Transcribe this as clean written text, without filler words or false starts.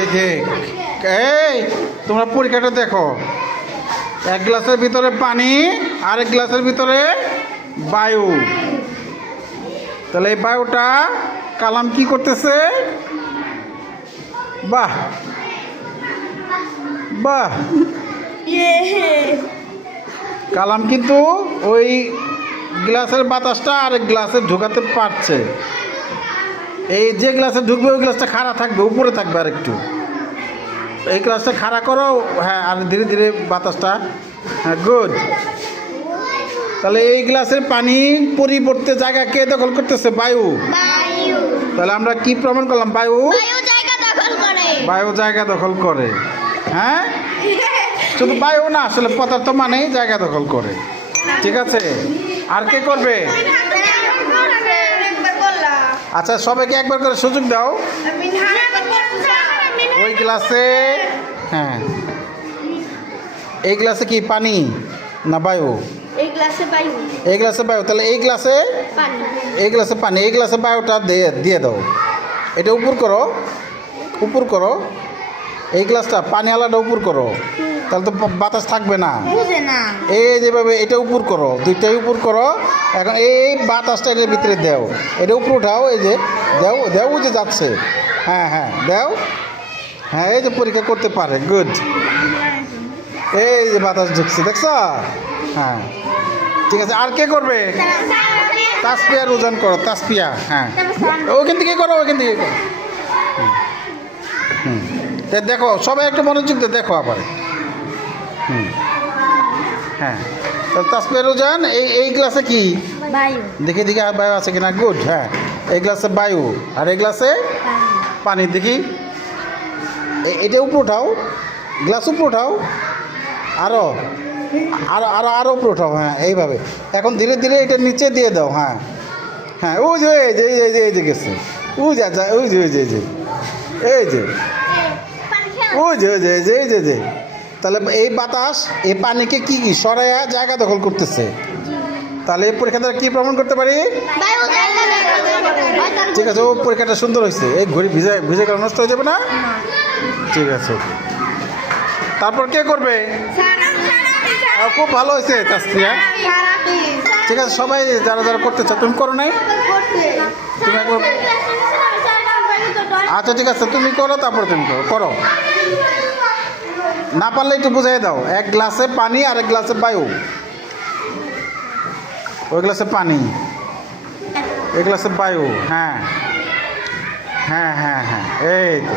দেখে এই তোমরা পরীক্ষাটা দেখো, এক গ্লাসের ভিতরে পানি আর এক গ্লাসের ভিতরে বায়ু। তাহলে এই বায়ুটা কালাম কি করতেছে? বাহ বাহ, কালাম কিন্তু ওই গ্লাসের বাতাসটা আরেক গ্লাসে ঢোকাতে পারছে। এই যে গ্লাসে ঢুকবে ওই গ্লাসটা খাড়া থাকবে, উপরে থাকবে আর একটু। এই গ্লাসটা খাড়া করো, হ্যাঁ, আর ধীরে ধীরে বাতাসটা, হ্যাঁ, গুড। তাহলে এই গ্লাসের পানি পরিবর্তে জায়গা কে দখল করতেছে? বায়ু। তাহলে আমরা কি প্রমাণ করলাম? বায়ু জায়গা দখল করে। হ্যাঁ, শুধু বায়ু না, আসলে পদার্থ মানেই জায়গা দখল করে। ঠিক আছে, আর কে করবে? আচ্ছা, সবাইকে একবার করে সুযোগ দাও। ওই গ্লাসে, হ্যাঁ, এই গ্লাসে কি পানি না বায়ু? এই গ্লাসে বায়ু। তাহলে এই গ্লাসে পানি, এই গ্লাসে বায়ুটা দিয়ে দাও। এটা উপর করো, এই গ্লাসটা পানি আলাদা উপর করো, তাহলে তো বাতাস থাকবে না। এই যেভাবে এটা উপর করো, দুইটাই উপর করো। এখন এই বাতাসটা এটার ভিতরে দাও, এটা উপর উঠাও, এই যে দাও যে যাচ্ছে। হ্যাঁ হ্যাঁ, দাও। হ্যাঁ, এই যে পরীক্ষা করতে পারে, গুড। এই যে বাতাস ঢুকছে, দেখছো? হ্যাঁ, ঠিক আছে। আর কে করবে? তাসপিয়ার ওজন করো, তাসপিয়া। হ্যাঁ, ওখান থেকে করো। দেখো, সবাই একটু মনোযোগ দিয়ে দেখো আবার। হ্যাঁ, তাসপিয়ার ওজন। এই গ্লাসে কি? দেখি আর বায়ু আছে কিনা। গুড। হ্যাঁ, এই গ্লাসে বায়ু আর এই গ্লাসে পানি। দেখি, এটা উপর উঠাও, গ্লাস উপর উঠাও, আরো উপরে উঠাও। হ্যাঁ, এইভাবে। এখন ধীরে ধীরে এটা নিচে দিয়ে দাও। হ্যাঁ হ্যাঁ, ওই যে গেছে, ওই যে। তাহলে এই বাতাস এই পানিকে কি সরাইয়া জায়গা দখল করতেছে। তাহলে এই পরীক্ষাটা কি প্রমাণ করতে পারি? ঠিক আছে, ও পরীক্ষাটা সুন্দর হয়েছে। এই ঘড়ি ভিজে গেলে নষ্ট হয়ে যাবে না? ঠিক আছে। তারপর কে করবে? খুব ভালো হয়েছে তাসফিয়া। ঠিক আছে, সবাই যারা করতে চাও। তুমি করো নাই? তুমি একবার, আচ্ছা ঠিক আছে, তুমি করো, তারপর তুমি করো। না পারলে একটু বুঝাই দাও। এক গ্লাসে পানি আর এক গ্লাসে বায়ু। ওই গ্লাসে পানি, এই গ্লাসে বায়ু। হ্যাঁ হ্যাঁ হ্যাঁ হ্যাঁ, এই তো।